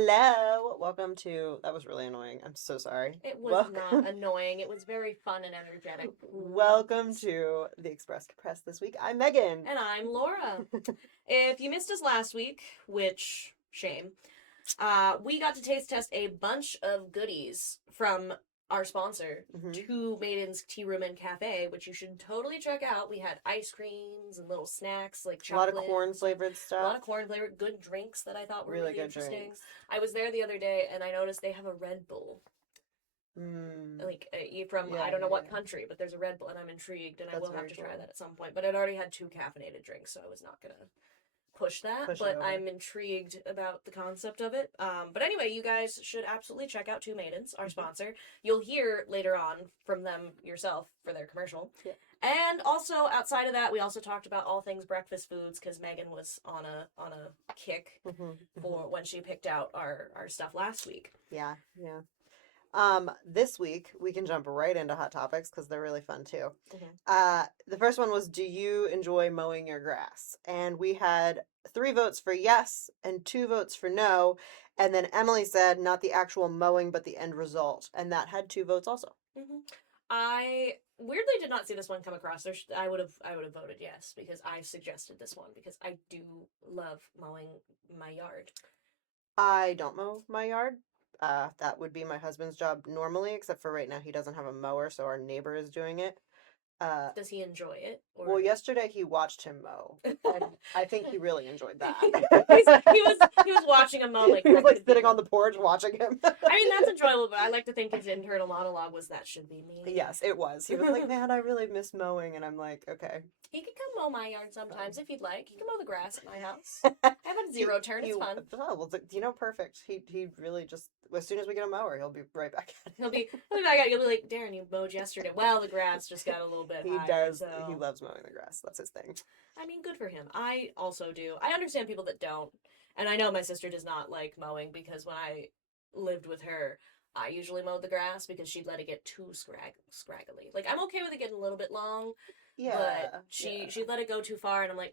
Hello. Welcome to. That was really annoying. I'm so sorry. It was Welcome. not annoying. It was very fun and energetic. Welcome to the Express Press this week. I'm Megan. And I'm Laura. If you missed us last week, which shame, we got to taste test a bunch of goodies from our sponsor, Two Maidens Tea Room and Cafe, which you should totally check out. We had ice creams and little snacks like A lot chocolate. of corn flavored stuff. A lot of corn flavored, good drinks that I thought were really good interesting. drinks. I was there the other day and I noticed they have a Red Bull. Like from I don't know what country, but there's a Red Bull, and I'm intrigued, and I will have to try that at some point. But I'd already had 2 caffeinated drinks, so I was not gonna push that. But I'm intrigued about the concept of it. But anyway, you guys should absolutely check out Two Maidens, our sponsor. You'll hear later on from them yourself for their commercial. Yeah. And also outside of that, we also talked about all things breakfast foods because Megan was on a kick for when she picked out our stuff last week. Yeah. This week we can jump right into hot topics because they're really fun too. The first one was, do you enjoy mowing your grass? And we had 3 votes for yes and 2 votes for no. And then Emily said not the actual mowing, but the end result. And that had 2 votes also. I weirdly did not see this one come across. I would have voted yes because I suggested this one because I do love mowing my yard. I don't mow my yard. That would be my husband's job normally, except for right now he doesn't have a mower, so our neighbor is doing it. Does he enjoy it? Or... Well, yesterday he watched him mow, and I think he really enjoyed that. he was watching him mow, like he was like sitting on the porch watching him. I mean, that's enjoyable, but I like to think his internal monologue was that should be me. Yes, it was. He was like, "Man, I really miss mowing," and I'm like, "Okay." He could come mow my yard sometimes if he'd like. He can mow the grass at my house. I have a 0 turn. It's fun. Oh, well, perfect. He really just, as soon as we get a mower, he'll be right back at it. He'll be back at it. You'll be like, Darren, you mowed yesterday. Well, the grass just got a little bit higher. He does. So... He loves mowing the grass. That's his thing. I mean, good for him. I also do. I understand people that don't. And I know my sister does not like mowing because when I lived with her, I usually mowed the grass because she'd let it get too scraggly. Like, I'm okay with it getting a little bit long. Yeah. But she'd let it go too far, and I'm like,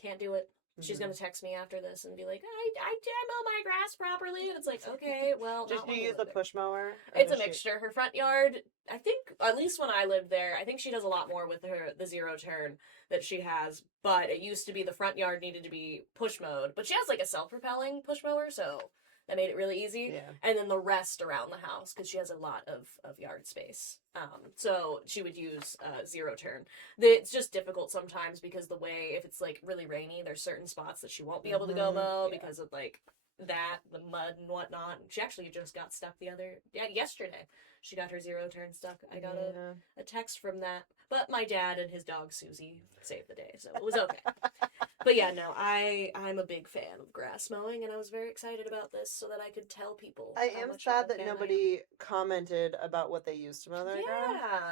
can't do it. She's gonna text me after this and be like, I mow my grass properly, and it's like, okay, well. Did you use a push mower? It's a mixture. Her front yard, I think, at least when I lived there, I think she does a lot more with the 0 turn that she has. But it used to be the front yard needed to be push mowed, but she has like a self-propelling push mower, so that made it really easy. Yeah. And then the rest around the house, because she has a lot of yard space. So she would use 0 turn. It's just difficult sometimes because the way, if it's like really rainy, there's certain spots that she won't be able to go mow because of like the mud and whatnot. She actually just got stuck yesterday. She got her 0 turn stuck. I got a text from that. But my dad and his dog Susie saved the day, so it was okay. But yeah, no, I'm a big fan of grass mowing, and I was very excited about this so that I could tell people. I am sad that nobody commented about what they used to mow their grass.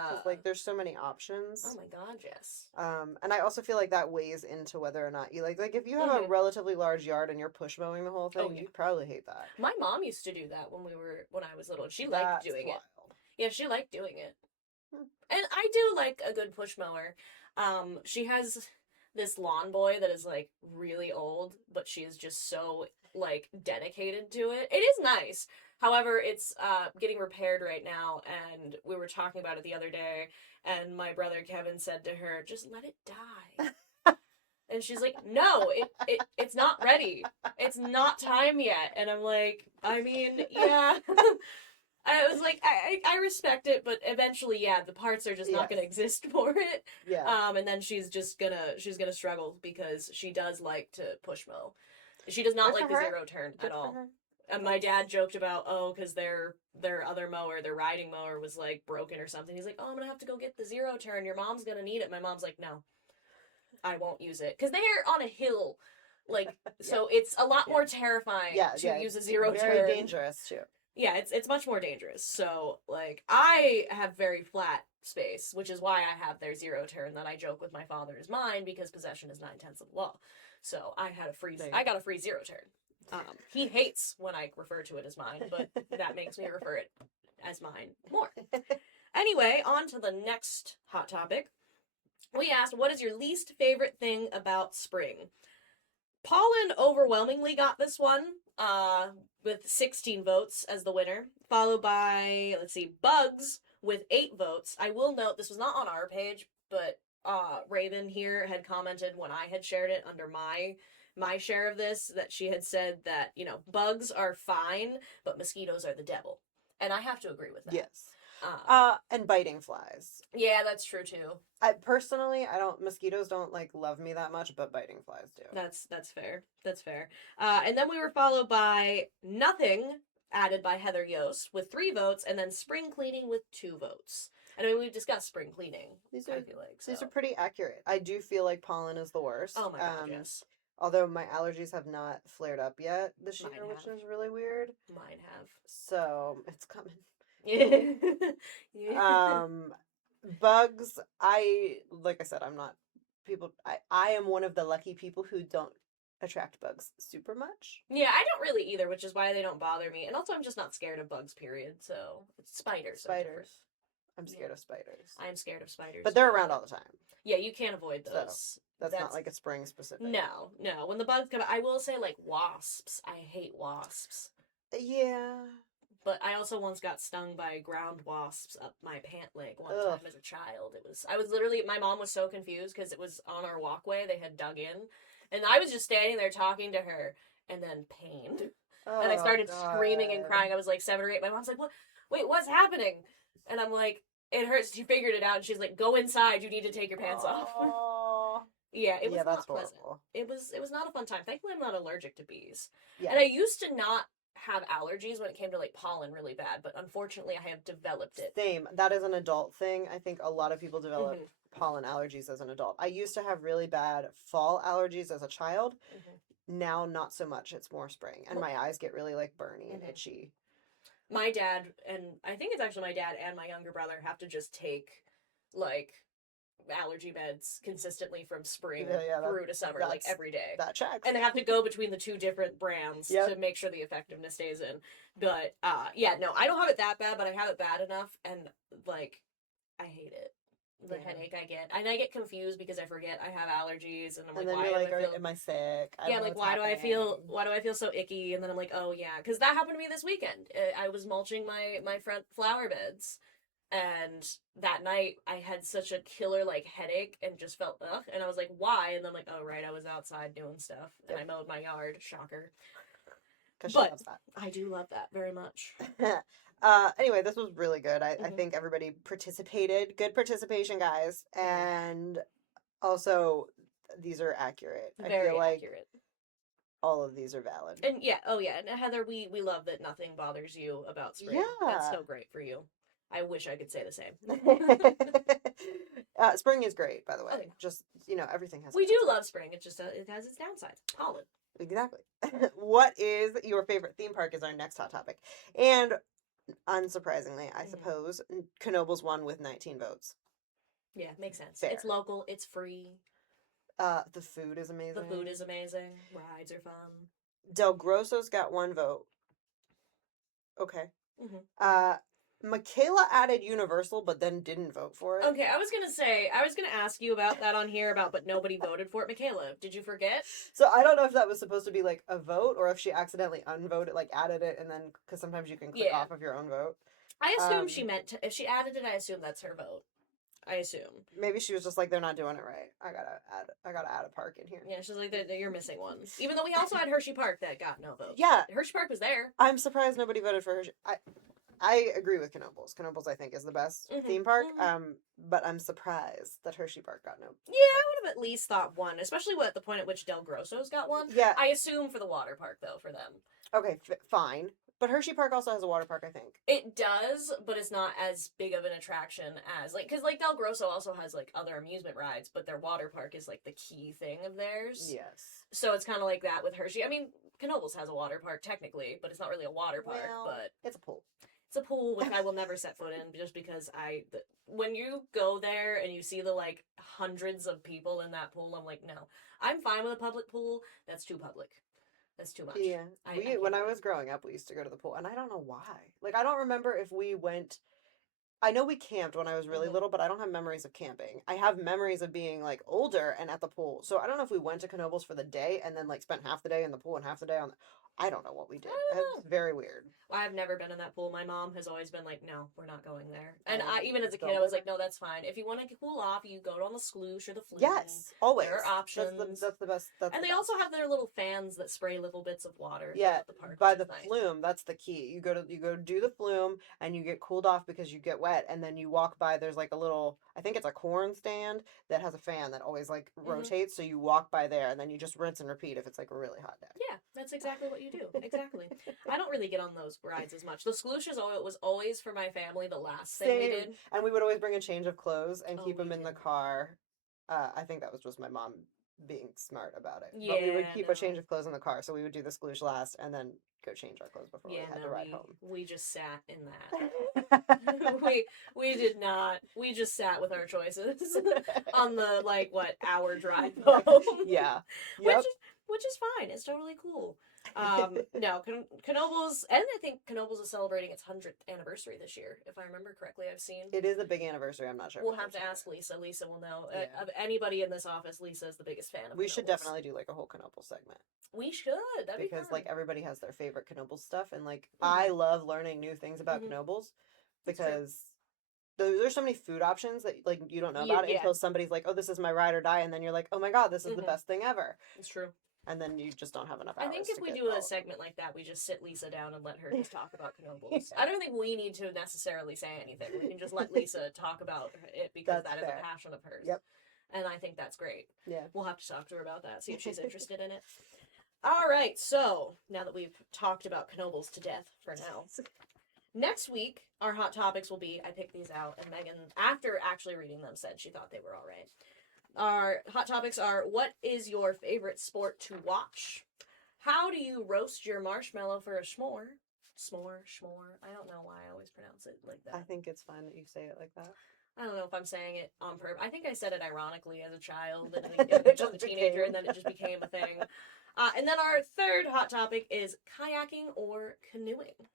Because, like, there's so many options. Oh my god, yes. And I also feel like that weighs into whether or not you like if you have a relatively large yard and you're push mowing the whole thing, you'd probably hate that. My mom used to do that when I was little, and she liked doing it. Yeah, she liked doing it. And I do like a good push mower. She has this lawn boy that is like really old, but she is just so like dedicated to it. It is nice. However, it's getting repaired right now, and we were talking about it the other day, and my brother Kevin said to her, just let it die. And she's like, no, it's not ready. It's not time yet. And I'm like, I mean, yeah. I was like, I respect it, but eventually, yeah, the parts are just not going to exist for it. Yeah. And then she's gonna struggle because she does like to push mow. She does not like the 0 turn at all. And my dad joked about, because their other mower, their riding mower was like broken or something. He's like, I'm gonna have to go get the 0 turn. Your mom's gonna need it. My mom's like, no, I won't use it because they're on a hill. Like, so it's a lot more terrifying to use a 0 turn. Very dangerous too. Yeah, it's much more dangerous. So, like, I have very flat space, which is why I have their 0 turn that I joke with my father is mine because possession is 9/10 of the law. So I got a free 0 turn. He hates when I refer to it as mine, but that makes me refer it as mine more. Anyway, on to the next hot topic. We asked, what is your least favorite thing about spring? Pollen overwhelmingly got this one, with 16 votes as the winner, followed by, let's see, Bugs with 8 votes. I will note this was not on our page, but Raven here had commented when I had shared it under my share of this that she had said that, bugs are fine, but mosquitoes are the devil. And I have to agree with that. Yes. Uh, and biting flies. Yeah, that's true too. Mosquitoes don't like love me that much, but biting flies do. That's fair. That's fair. And then we were followed by Nothing, added by Heather Yost with 3 votes, and then Spring Cleaning with 2 votes. And I mean, we've discussed spring cleaning. These are pretty accurate. I do feel like pollen is the worst. Oh my god, yes. Although my allergies have not flared up yet this year, which is really weird. Mine have. So it's coming. Yeah. Bugs, like I said, I am one of the lucky people who don't attract bugs super much. Yeah, I don't really either, which is why they don't bother me. And also I'm just not scared of bugs, period. So spiders. I'm scared of spiders. I'm scared of spiders. But they're around all the time. Yeah, you can't avoid those. So that's not like a spring specific. No. When the bugs come, I will say like wasps. I hate wasps. Yeah. But I also once got stung by ground wasps up my pant leg one time as a child. I was literally, my mom was so confused because it was on our walkway. They had dug in. And I was just standing there talking to her and then pain. Oh, and I started screaming and crying. I was like 7 or 8. My mom's like, "What? Wait, what's happening?" And I'm like, "It hurts." She figured it out and she's like, "Go inside. You need to take your pants off." Yeah, it was not pleasant. Horrible. It was not a fun time. Thankfully, I'm not allergic to bees. Yeah. And I used to not have allergies when it came to like pollen really bad, but unfortunately I have developed it. Same. That is an adult thing. I think a lot of people develop pollen allergies as an adult. I used to have really bad fall allergies as a child. Now not so much. It's more spring. And my eyes get really like burny and itchy. My dad, and I think it's actually my dad and my younger brother, have to just take like allergy meds consistently from spring through to summer, like every day. That checks. And they have to go between the 2 different brands to make sure the effectiveness stays in. But yeah, no, I don't have it that bad, but I have it bad enough, and like I hate it. The headache I get, and I get confused because I forget I have allergies, and I'm like, why do I feel? Am I sick? I'm like, why do I feel so icky? And then I'm like, oh yeah, because that happened to me this weekend. I was mulching my front flower beds. And that night, I had such a killer, like, headache and just felt, ugh. And I was like, why? And then I'm like, oh, right, I was outside doing stuff. And I mowed my yard. Shocker. Because she loves that. I do love that very much. Anyway, this was really good. I think everybody participated. Good participation, guys. And also, these are accurate. Very I feel like accurate. All of these are valid. And yeah, and Heather, we love that nothing bothers you about spring. Yeah. That's so great for you. I wish I could say the same. Spring is great, by the way. Just, everything has. We do love spring. It's just it has its downsides. Pollen. Exactly. What is your favorite theme park is our next hot topic. And unsurprisingly, I suppose, Knoebels won with 19 votes. Yeah, makes sense. Fair. It's local. It's free. The food is amazing. Rides are fun. Del Grosso's got 1 vote. Okay. Michaela added Universal, but then didn't vote for it. Okay, I was gonna ask you about that on here but nobody voted for it. Michaela, did you forget? So I don't know if that was supposed to be like a vote or if she accidentally unvoted, like added it, and then because sometimes you can click off of your own vote. I assume she meant to. If she added it, I assume that's her vote. I assume. Maybe she was just like, they're not doing it right. I gotta add a park in here. Yeah, she's like, you're missing ones. Even though we also had Hershey Park that got no votes. Yeah, Hershey Park was there. I'm surprised nobody voted for Hershey. I agree with Knoebels. Knoebels, I think, is the best theme park. But I'm surprised that Hershey Park got no. Yeah, I would have at least thought 1, especially at the point at which Del Grosso's got 1. Yeah. I assume for the water park, though, for them. Okay, fine. But Hershey Park also has a water park, I think. It does, but it's not as big of an attraction as, because, Del Grosso also has, other amusement rides, but their water park is, the key thing of theirs. Yes. So it's kind of like that with Hershey. I mean, Knoebels has a water park, technically, but it's not really a water park, but... It's a pool. It's a pool which I will never set foot in just because when you go there and you see the hundreds of people in that pool, I'm like, no. I'm fine with a public pool. That's too public. That's too much. Yeah. When I was growing up, we used to go to the pool, and I don't know why. I don't remember if we went I know we camped when I was really little, but I don't have memories of camping. I have memories of being like older and at the pool. So I don't know if we went to Knoebels for the day and then like spent half the day in the pool and half the day on. I don't know what we did. I don't It's know. very weird. I've never been in that pool. My mom has always been like, "No, we're not going there." And I even as a kid, don't I was blame like, "No, that's fine. If you want to cool off, you go on the sploosh or the flume. Yes, always. There are options." That's the best. That's And the they best. also have their little fans that spray little bits of water Yeah, throughout the park, by which the is nice. flume, that's the key. You go do the flume and you get cooled off because you get wet, and then you walk by. There's like a little, I think it's a corn stand that has a fan that always like rotates. So you walk by there, and then you just rinse and repeat if it's like a really hot day. Yeah, that's exactly what you do. Exactly. I don't really get on those rides as much. The sploosh was always for my family the last thing we did. And we would always bring a change of clothes and keep we them in the did. car. I think that was just my mom being smart about it. Yeah, but we would keep no. a change of clothes in the car, so we would do the sploosh last and then go change our clothes before we had to ride home. We just sat in that. we did not. We just sat with our choices on the hour drive home. Yeah. Yep. Which is fine. It's totally cool. No, Knoebels, and I think Knoebels is celebrating its 100th anniversary this year, if I remember correctly. I've seen. It is a big anniversary. I'm not sure. We'll have to ask Lisa. Lisa will know. Yeah. Of anybody in this office, Lisa is the biggest fan of We Knoebels. should definitely do like a whole Knoebels segment. We should. That'd because be fun. like everybody has their favorite Knoebels stuff, and like I love learning new things about Knoebels because there's so many food options that like you don't know about it until somebody's like, oh, this is my ride or die, and then you're like, oh my god, this is the best thing ever. It's true. And then you just don't have enough hours. I think if we do a segment like that, we just sit Lisa down and let her just talk about Knoebels. I don't think we need to necessarily say anything. We can just let Lisa talk about it because that is a passion of hers. Yep. And I think that's great. Yeah. We'll have to talk to her about that, see if she's interested in it. All right, so now that we've talked about Knoebels to death for now, next week our hot topics will be, I picked these out, and Megan, after actually reading them, said she thought they were all right. Our hot topics are, what is your favorite sport to watch? How do you roast your marshmallow for a s'more? S'more. I don't know why I always pronounce it like that. I think it's fine that you say it like that. I don't know if I'm saying it on purpose. I think I said it ironically as a child and just a teenager, and then it just became a thing. And then our third hot topic is kayaking or canoeing.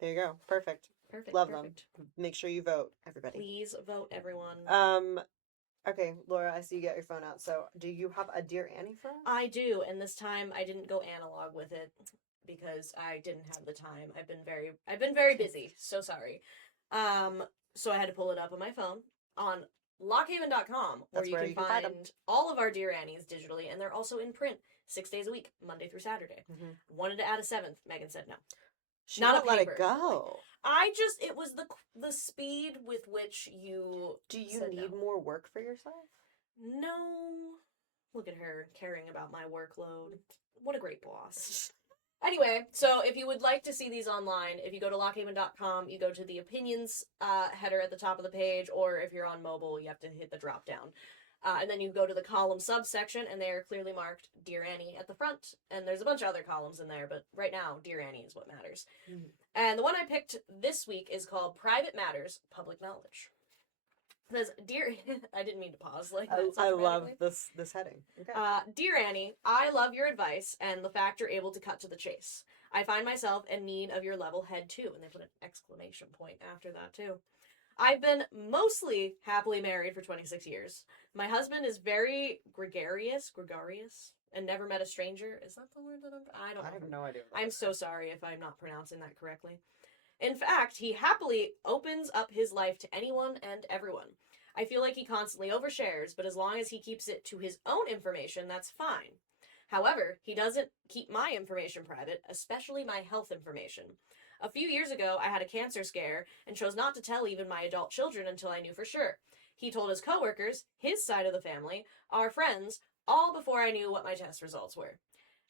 There you go. Perfect. Love them. Make sure you vote, everybody. Please vote, everyone. Okay, Laura, I see you got your phone out. So, do you have a Dear Annie phone? I do, and this time I didn't go analog with it because I didn't have the time. I've been very busy. So sorry. So I had to pull it up on my phone on lockhaven.com where you can find all of our Dear Annies digitally, and they're also in print 6 days a week, Monday through Saturday. Wanted to add a seventh. Megan said no. She not let it go. It was the speed with which you. Do you need more work for yourself? No. Look at her caring about my workload. What a great boss. Anyway, so if you would like to see these online, if you go to lockhaven.com, you go to the opinions header at the top of the page, or if you're on mobile, you have to hit the drop down. And then you go to the column subsection, and they are clearly marked Dear Annie at the front. And there's a bunch of other columns in there, but right now, Dear Annie is what matters. And the one I picked this week is called Private Matters, Public Knowledge. It says, Dear... I didn't mean to pause like that. I love this heading. Okay. Dear Annie, I love your advice and the fact you're able to cut to the chase. I find myself in need of your level head, too. And they put an exclamation point after that, too. I've been mostly happily married for 26 years. My husband is very gregarious, and never met a stranger. Is that the word that I don't know. I have no idea. I'm so sorry if I'm not pronouncing that correctly. In fact, he happily opens up his life to anyone and everyone. I feel like he constantly overshares, but as long as he keeps it to his own information, that's fine. However, he doesn't keep my information private, especially my health information. A few years ago, I had a cancer scare and chose not to tell even my adult children until I knew for sure. He told his coworkers, his side of the family, our friends, all before I knew what my test results were.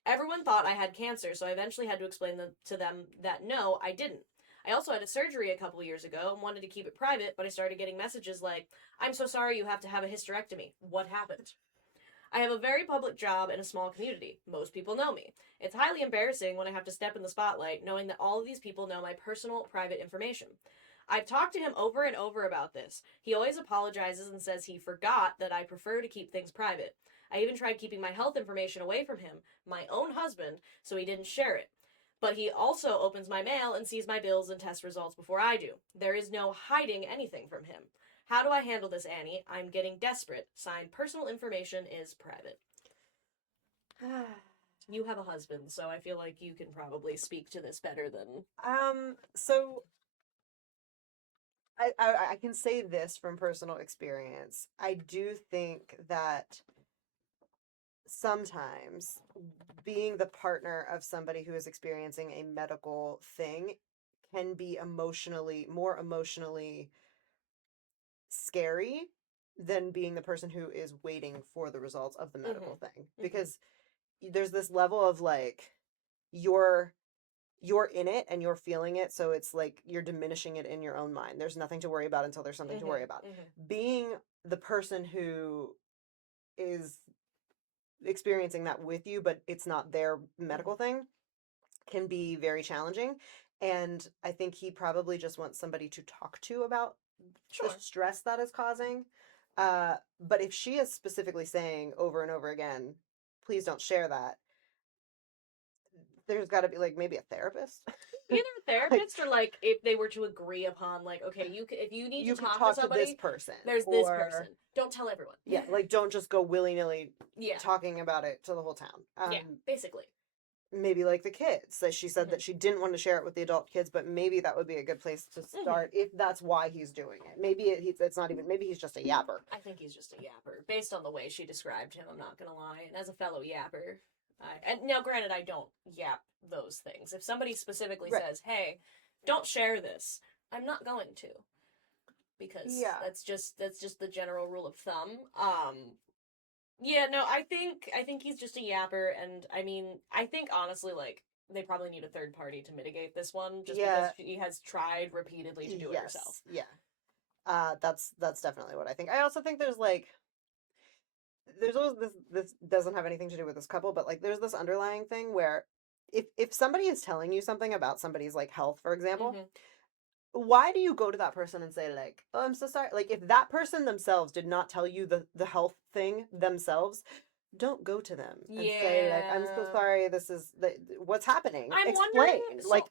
Everyone thought I had cancer, so I eventually had to explain to them that no, I didn't. I also had a surgery a couple years ago and wanted to keep it private, but I started getting messages like, I'm so sorry you have to have a hysterectomy. What happened? I have a very public job in a small community. Most people know me. It's highly embarrassing when I have to step in the spotlight, knowing that all of these people know my personal, private information. I've talked to him over and over about this. He always apologizes and says he forgot that I prefer to keep things private. I even tried keeping my health information away from him, my own husband, so he didn't share it. But he also opens my mail and sees my bills and test results before I do. There is no hiding anything from him. How do I handle this, Annie? I'm getting desperate. Signed, personal information is private. You have a husband, so I feel like you can probably speak to this better than... So I can say this from personal experience. I do think that sometimes being the partner of somebody who is experiencing a medical thing can be more emotionally scary than being the person who is waiting for the results of the medical thing. Because there's this level of like you're in it and you're feeling it, so it's like you're diminishing it in your own mind. There's nothing to worry about until there's something to worry about. Being the person who is experiencing that with you, but it's not their medical thing, can be very challenging. And I think he probably just wants somebody to talk to about the stress that is causing. But if she is specifically saying over and over again, please don't share that, there's got to be like maybe a therapist. Either a therapist or like if they were to agree upon like, okay, if you need to talk to somebody, this person. There's this person. Don't tell everyone. Yeah, like don't just go willy-nilly talking about it to the whole town. Yeah, basically. Maybe like the kids. That she said that she didn't want to share it with the adult kids, but maybe that would be a good place to start if that's why he's doing it. Maybe it's not even. Maybe he's just a yapper. I think he's just a yapper, based on the way she described him. I'm not gonna lie. And as a fellow yapper, and now granted, I don't yap those things. If somebody specifically says, "Hey, don't share this," I'm not going to, because that's just the general rule of thumb. Yeah, no, I think he's just a yapper, and I mean, I think honestly, like, they probably need a third party to mitigate this one, just because she has tried repeatedly to do it herself. Yeah. That's definitely what I think. I also think there's like there's always this doesn't have anything to do with this couple, but like there's this underlying thing where if somebody is telling you something about somebody's like health, for example, why do you go to that person and say like, oh, I'm so sorry? Like if that person themselves did not tell you the health thing themselves, don't go to them and say like, I'm so sorry, this is what's happening. Explain. Like,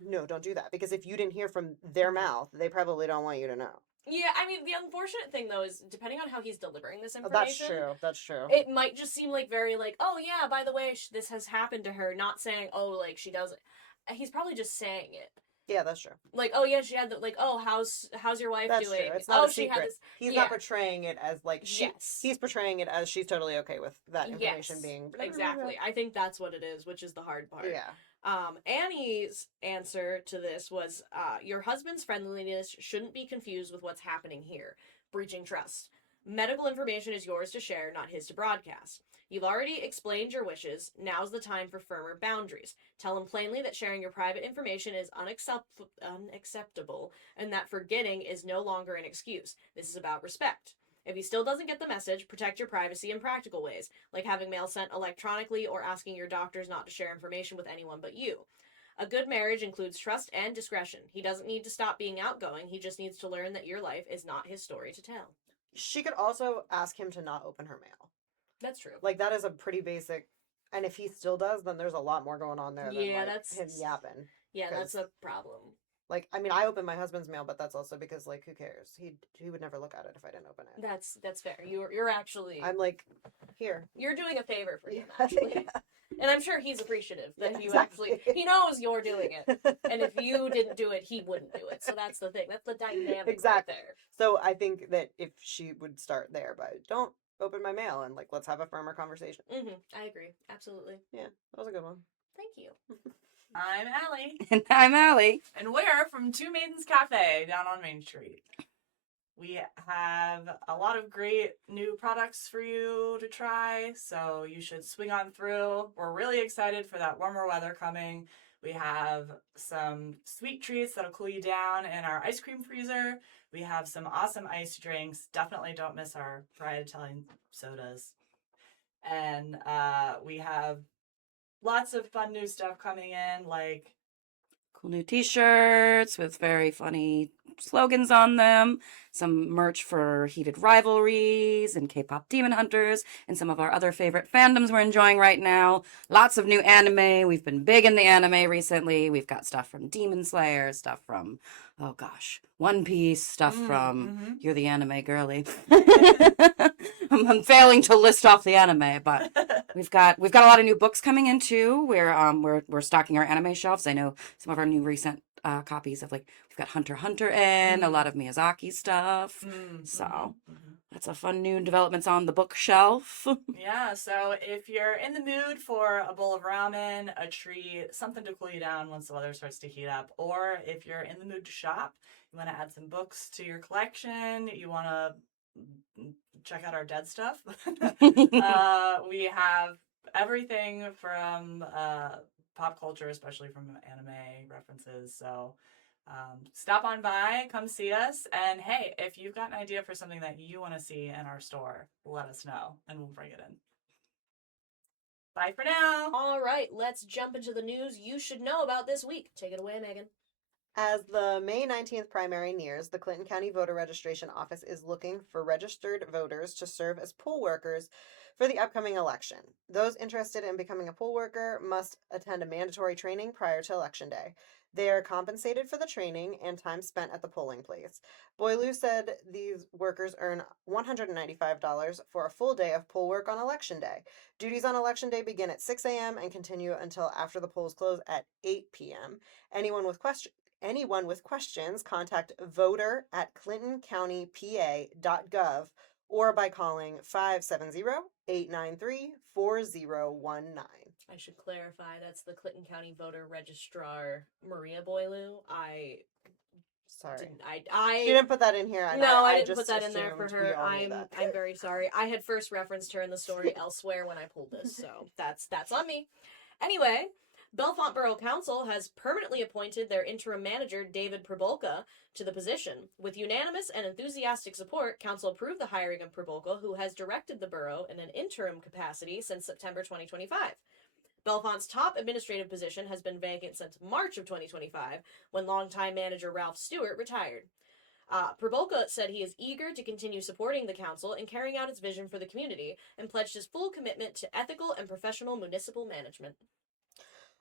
no, don't do that, because if you didn't hear from their mouth, they probably don't want you to know. Yeah, I mean, the unfortunate thing, though, is depending on how he's delivering this information... That's true. It might just seem like very, like, oh, yeah, by the way, this has happened to her, not saying, oh, like, she doesn't... He's probably just saying it. Yeah, that's true. Like, oh, yeah, she had, like, oh, how's your wife doing? True. It's not a secret. She had this... He's not portraying it as, like, he's portraying it as she's totally okay with that information being... Exactly. I think that's what it is, which is the hard part. Yeah. Annie's answer to this was, your husband's friendliness shouldn't be confused with what's happening here. Breaching trust. Medical information is yours to share, not his to broadcast. You've already explained your wishes. Now's the time for firmer boundaries. Tell him plainly that sharing your private information is unacceptable, and that forgetting is no longer an excuse. This is about respect. If he still doesn't get the message, protect your privacy in practical ways, like having mail sent electronically or asking your doctors not to share information with anyone but you. A good marriage includes trust and discretion. He doesn't need to stop being outgoing. He just needs to learn that your life is not his story to tell. She could also ask him to not open her mail. That's true. Like, that is a pretty basic... And if he still does, then there's a lot more going on there than like, him yapping. Yeah, that's a problem. Like, I mean, I open my husband's mail, but that's also because, like, who cares? He would never look at it if I didn't open it. That's fair. You're actually... I'm like, here. You're doing a favor for him, actually. Yeah. And I'm sure he's appreciative that you exactly. actually... He knows you're doing it. And if you didn't do it, he wouldn't do it. So that's the thing. That's the dynamic right there. So I think that if she would start there, but don't open my mail and, like, let's have a firmer conversation. I agree. Absolutely. Yeah, that was a good one. Thank you. I'm Allie. And I'm Allie. And we're from Two Maidens Cafe down on Main Street. We have a lot of great new products for you to try, so you should swing on through. We're really excited for that warmer weather coming. We have some sweet treats that'll cool you down in our ice cream freezer. We have some awesome ice drinks. Definitely don't miss our fried Italian sodas. And we have lots of fun new stuff coming in, like cool new t-shirts with very funny slogans on them, some merch for Heated Rivalries and K-pop Demon Hunters, and some of our other favorite fandoms we're enjoying right now. Lots of new anime. We've been big in the anime recently. We've got stuff from Demon Slayer, stuff from, oh gosh, One Piece, stuff from You're the Anime Girly. I'm failing to list off the anime, but we've got a lot of new books coming in too. We're stocking our anime shelves. I know some of our new recent copies of, like, we've got Hunter x Hunter in, a lot of Miyazaki stuff. So that's a fun new developments on the bookshelf. Yeah, so if you're in the mood for a bowl of ramen, a treat, something to cool you down once the weather starts to heat up, or if you're in the mood to shop, you want to add some books to your collection, you want to check out our dead stuff, we have everything from pop culture, especially from anime references. So stop on by, come see us, and hey, if you've got an idea for something that you want to see in our store, let us know and we'll bring it in. Bye for now. All right, let's jump into the news you should know about this week. Take it away, Megan. As the May 19th primary nears, the Clinton County Voter Registration Office is looking for registered voters to serve as poll workers for the upcoming election. Those interested in becoming a poll worker must attend a mandatory training prior to Election Day. They are compensated for the training and time spent at the polling place. Boileau said these workers earn $195 for a full day of poll work on Election Day. Duties on Election Day begin at 6 a.m. and continue until after the polls close at 8 p.m. Anyone with questions, contact voter@clintoncountypa.gov or by calling 570-893-4019. I should clarify, that's the Clinton County Voter Registrar, Maria Boileau. Sorry. I She didn't put that in here. No, I didn't just put that in there for her. I'm very sorry. I had first referenced her in the story elsewhere when I pulled this, so that's on me. Anyway, Bellefonte Borough Council has permanently appointed their interim manager, David Prabolka, to the position. With unanimous and enthusiastic support, Council approved the hiring of Prabolka, who has directed the borough in an interim capacity since September 2025. Bellefonte's top administrative position has been vacant since March of 2025, when longtime manager Ralph Stewart retired. Prabolka said he is eager to continue supporting the council and carrying out its vision for the community, and pledged his full commitment to ethical and professional municipal management.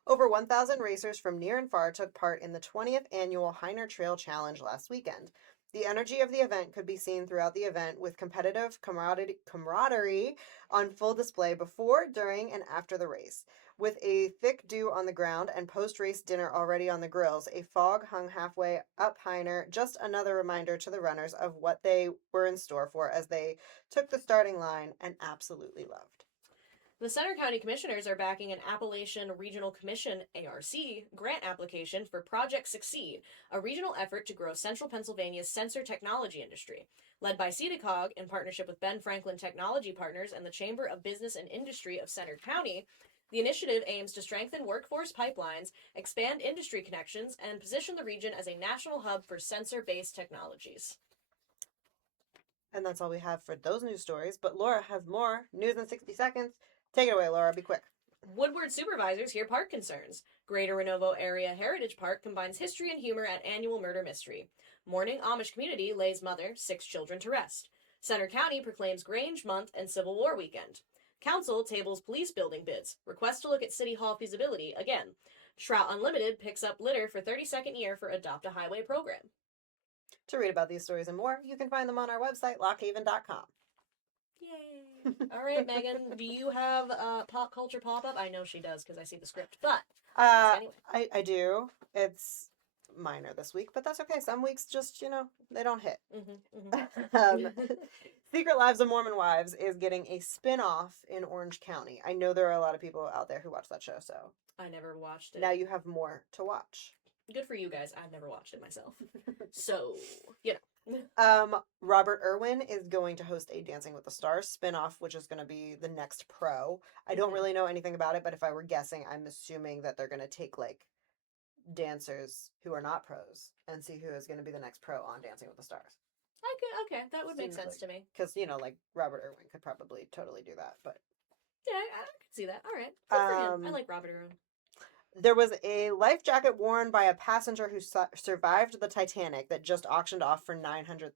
Over 1,000 racers from near and far took part in the 20th annual Heiner Trail Challenge last weekend. The energy of the event could be seen throughout the event, with competitive camaraderie on full display before, during, and after the race. With a thick dew on the ground and post-race dinner already on the grills, a fog hung halfway up Heiner, just another reminder to the runners of what they were in store for as they took the starting line and absolutely loved. The Center County Commissioners are backing an Appalachian Regional Commission, ARC, grant application for Project Succeed, a regional effort to grow central Pennsylvania's sensor technology industry. Led by CEDACOG in partnership with Ben Franklin Technology Partners and the Chamber of Business and Industry of Center County, the initiative aims to strengthen workforce pipelines, expand industry connections, and position the region as a national hub for sensor-based technologies. And that's all we have for those news stories, but Laura has more news in 60 seconds. Take it away, Laura. Be quick. Woodward supervisors hear park concerns. Greater Renovo Area Heritage Park combines history and humor at annual murder mystery. Mourning Amish community lays mother, 6 children to rest. Center County proclaims Grange Month and Civil War weekend. Council tables police building bids. Request to look at City Hall feasibility again. Shrout Unlimited picks up litter for 32nd year for Adopt a Highway program. To read about these stories and more, you can find them on our website, lockhaven.com. Yay! All right, Megan, do you have a pop culture pop-up? I know she does because I see the script, but anyway. I do. It's minor this week, but that's okay. Some weeks just, they don't hit. Secret Lives of Mormon Wives is getting a spin-off in Orange County. I know there are a lot of people out there who watch that show, so. I never watched it. Now you have more to watch. Good for you guys. I've never watched it myself. So, Robert Irwin is going to host a Dancing with the Stars spin-off, which is going to be the next pro. I don't really know anything about it, but if I were guessing, I'm assuming that they're going to take, dancers who are not pros and see who is going to be the next pro on Dancing with the Stars. Okay, that would make sense to me. Because, Robert Irwin could probably totally do that, but... Yeah, I could see that. All right. Good for him. I like Robert Irwin. There was a life jacket worn by a passenger who survived the Titanic that just auctioned off for $900,000.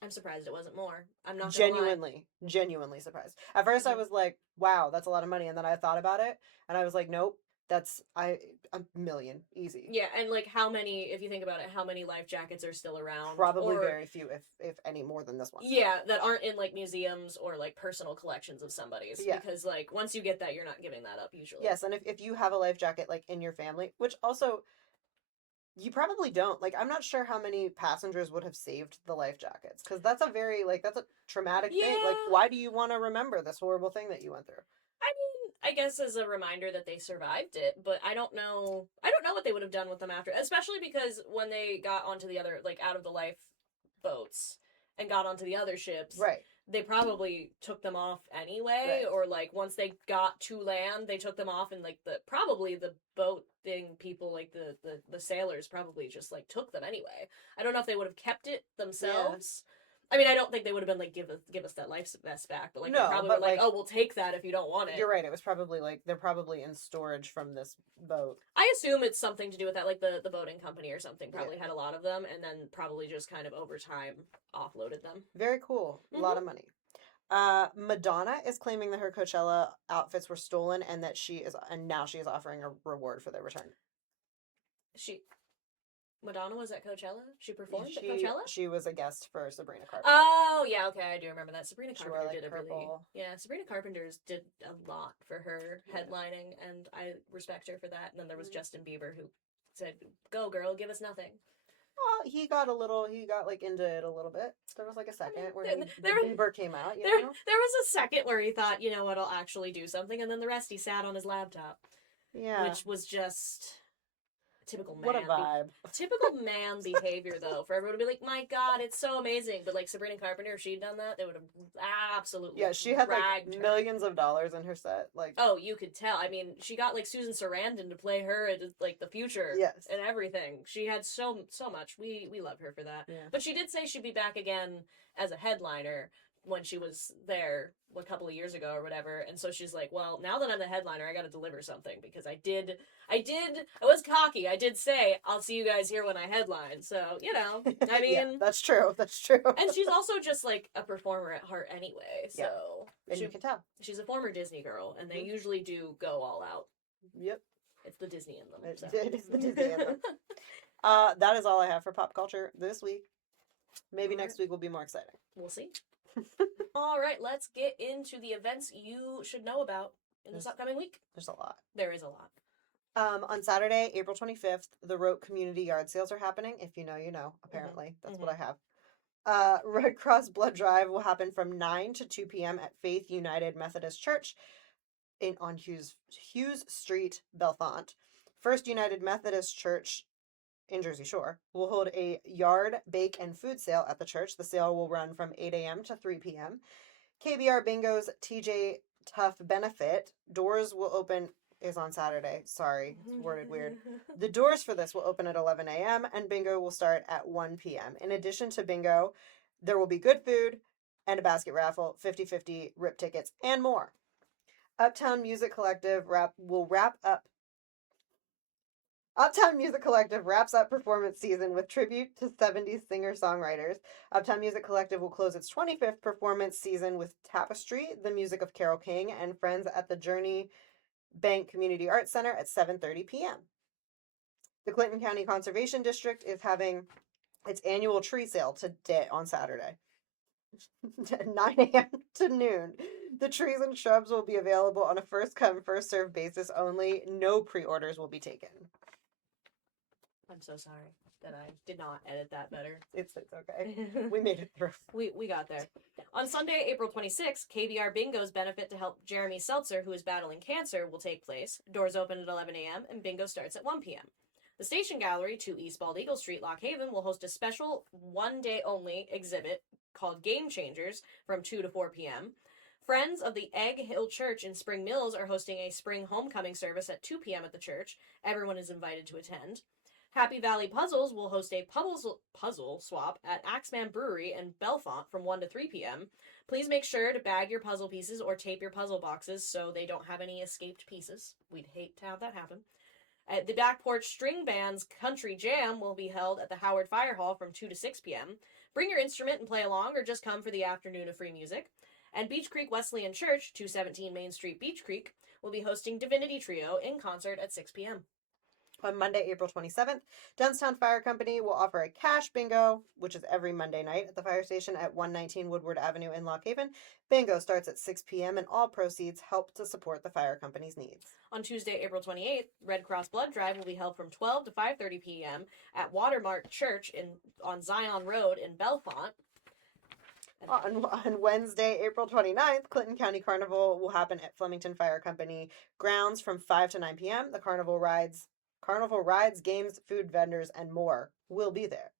I'm surprised it wasn't more. I'm not gonna lie. Genuinely surprised. At first, I was like, "Wow, that's a lot of money," and then I thought about it, and I was like, "Nope, that's a million easy." Yeah, and like how many, if you think about it, how many life jackets are still around? Probably very few, if any more than this one. Yeah, that aren't in like museums or like personal collections of somebody's. Yeah. Because like once you get that, you're not giving that up usually. Yes, and if you have a life jacket like in your family, which also you probably don't. Like, I'm not sure how many passengers would have saved the life jackets because that's a very that's a traumatic thing. Like, Yeah. why do you want to remember this horrible thing that you went through? I mean, I guess as a reminder that they survived it, but I don't know what they would have done with them after, especially because when they got onto the other, like, out of the life boats and got onto the other ships, Right. they probably took them off anyway, Right. or like once they got to land, they took them off, and like the boating people, like the sailors, probably just like took them anyway. I don't know if they would have kept it themselves. Yeah. I mean, I don't think they would have been like, give us that life vest back, but like No, they probably but, were like, like, oh, we'll take that if you don't want it. You're right. It was probably like they're probably in storage from this boat. I assume it's something to do with that, like the boating company or something probably had a lot of them, and then probably just kind of over time offloaded them. Very cool. A lot of money. Madonna is claiming that her Coachella outfits were stolen and that now she is offering a reward for their return. Madonna was at Coachella? She performed at Coachella? She was a guest for Sabrina Carpenter. Oh, yeah, okay, I do remember that. Sabrina Carpenter wore, did a purple. really... Yeah, Sabrina Carpenter did a lot for her headlining, and I respect her for that. And then there was Justin Bieber, who said, go, girl, give us nothing. Well, he got like into it a little bit. There was like a second where Bieber came out, you know? There was a second where he thought, you know what, I'll actually do something, and then the rest he sat on his laptop. Yeah. Which was just... typical man. What a vibe. Typical man behavior, though, for everyone to be like, my God, it's so amazing. But like Sabrina Carpenter, if she'd done that, they would have absolutely she had like her. millions of dollars in her set. Like, oh, you could tell. I mean, she got like Susan Sarandon to play her at like the future, and everything. She had so much. We love her for that. Yeah. But she did say she'd be back again as a headliner when she was there a couple of years ago or whatever, and so she's like, well, now that I'm the headliner, I gotta deliver something, because I was cocky. I did say, I'll see you guys here when I headline, so, you know, I mean... yeah, that's true. And she's also just, like, a performer at heart anyway, so... Yeah. And you can tell. She's a former Disney girl, and they usually do go all out. Yep. It's the Disney in them. So. It is the Disney in them. That is all I have for pop culture this week. Maybe next week will be more exciting. We'll see. All right, let's get into the events you should know about in this upcoming week. There's a lot. There is a lot. On Saturday, April 25th, the Rote Community Yard Sales are happening. If you know, you know. Apparently, that's what I have. Red Cross Blood Drive will happen from 9 to 2 p.m. at Faith United Methodist Church on Hughes Street, Bellefonte. First United Methodist Church in Jersey Shore will hold a yard, bake, and food sale at the church. The sale will run from 8 a.m. to 3 p.m. KBR Bingo's TJ Tough Benefit doors will open is on Saturday. Sorry, it's worded weird. The doors for this will open at 11 a.m. and bingo will start at 1 p.m. In addition to bingo, there will be good food and a basket raffle, 50/50 rip tickets, and more. Uptown Music Collective wraps up performance season with tribute to 70s singer-songwriters. Uptown Music Collective will close its 25th performance season with Tapestry, the music of Carole King, and friends at the Journey Bank Community Arts Center at 7:30 p.m. The Clinton County Conservation District is having its annual tree sale today on Saturday. 9 a.m. to noon. The trees and shrubs will be available on a first-come, first-served basis only. No pre-orders will be taken. I'm so sorry that I did not edit that better. It's okay. We made it through. We got there. On Sunday, April 26th, KBR Bingo's benefit to help Jeremy Seltzer, who is battling cancer, will take place. Doors open at 11 a.m. and bingo starts at 1 p.m. The Station Gallery, 2 East Bald Eagle Street, Lock Haven, will host a special one-day-only exhibit called Game Changers from 2 to 4 p.m. Friends of the Egg Hill Church in Spring Mills are hosting a spring homecoming service at 2 p.m. at the church. Everyone is invited to attend. Happy Valley Puzzles will host a puzzle swap at Axeman Brewery in Bellefonte from 1 to 3 p.m. Please make sure to bag your puzzle pieces or tape your puzzle boxes so they don't have any escaped pieces. We'd hate to have that happen. The Back Porch String Band's Country Jam will be held at the Howard Fire Hall from 2 to 6 p.m. Bring your instrument and play along, or just come for the afternoon of free music. And Beach Creek Wesleyan Church, 217 Main Street, Beach Creek, will be hosting Divinity Trio in concert at 6 p.m. On Monday, April 27th, Johnstown Fire Company will offer a cash bingo, which is every Monday night at the fire station at 119 Woodward Avenue in Lock Haven. Bingo starts at 6 p.m. and all proceeds help to support the fire company's needs. On Tuesday, April 28th, Red Cross Blood Drive will be held from 12 to 5:30 p.m. at Watermark Church on Zion Road in Bellefonte. On Wednesday, April 29th, Clinton County Carnival will happen at Flemington Fire Company grounds from 5 to 9 p.m. The carnival rides, games, food vendors, and more will be there.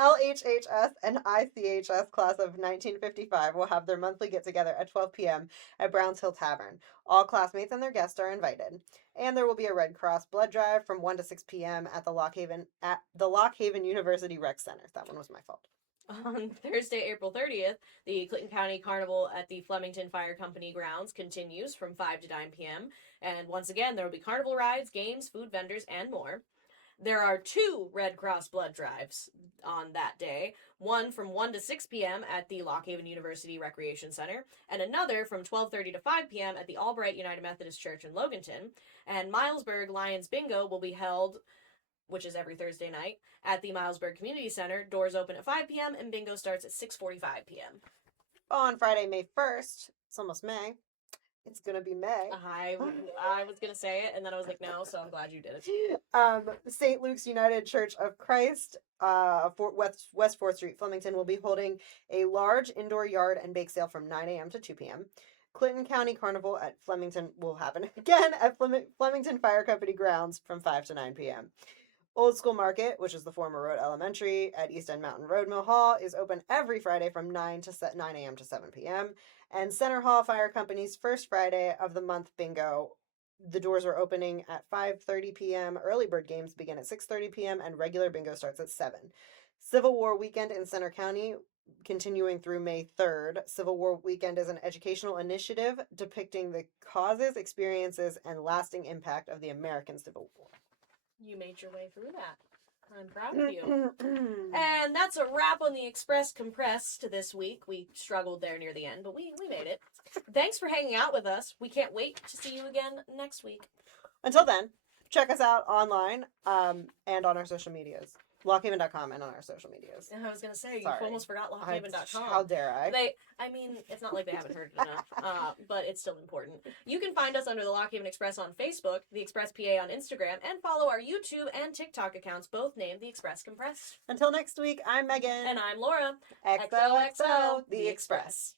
LHHS and ICHS class of 1955 will have their monthly get-together at 12 p.m. at Browns Hill Tavern. All classmates and their guests are invited. And there will be a Red Cross blood drive from 1 to 6 p.m. at the Lock Haven University Rec Center. That one was my fault. On Thursday, April 30th, the Clinton County Carnival at the Flemington Fire Company grounds continues from 5 to 9 p.m. And once again, there will be carnival rides, games, food vendors, and more. There are 2 Red Cross blood drives on that day, one from 1 to 6 p.m. at the Lock Haven University Recreation Center, and another from 12:30 to 5 p.m. at the Albright United Methodist Church in Loganton. And Milesburg Lions Bingo will be held, which is every Thursday night, at the Milesburg Community Center. Doors open at 5 p.m. and bingo starts at 6:45 p.m. On Friday, May 1st, it's almost May. It's going to be May. I was going to say it, and then I was like, no, so I'm glad you did it. St. Luke's United Church of Christ, West 4th Street, Flemington, will be holding a large indoor yard and bake sale from 9 a.m. to 2 p.m. Clinton County Carnival at Flemington will happen again at Flemington Fire Company grounds from 5 to 9 p.m. Old School Market, which is the former Road Elementary at East End Mountain Road Mill Hall, is open every Friday from 9 a.m. to 7 p.m. And Center Hall Fire Company's first Friday of the month bingo. The doors are opening at 5:30 p.m. Early bird games begin at 6:30 p.m. and regular bingo starts at 7. Civil War Weekend in Center County, continuing through May 3rd. Civil War Weekend is an educational initiative depicting the causes, experiences, and lasting impact of the American Civil War. You made your way through that. I'm proud of you. And that's a wrap on the Express Compressed this week. We struggled there near the end, but we made it. Thanks for hanging out with us. We can't wait to see you again next week. Until then, check us out online and on our social medias. Lockhaven.com and on our social medias. I was going to say, Sorry. you almost forgot lockhaven.com. How dare I? It's not like they haven't heard it enough, but it's still important. You can find us under the Lock Haven Express on Facebook, the Express PA on Instagram, and follow our YouTube and TikTok accounts, both named the Express Compressed. Until next week, I'm Megan. And I'm Laura. XOXO, the Express.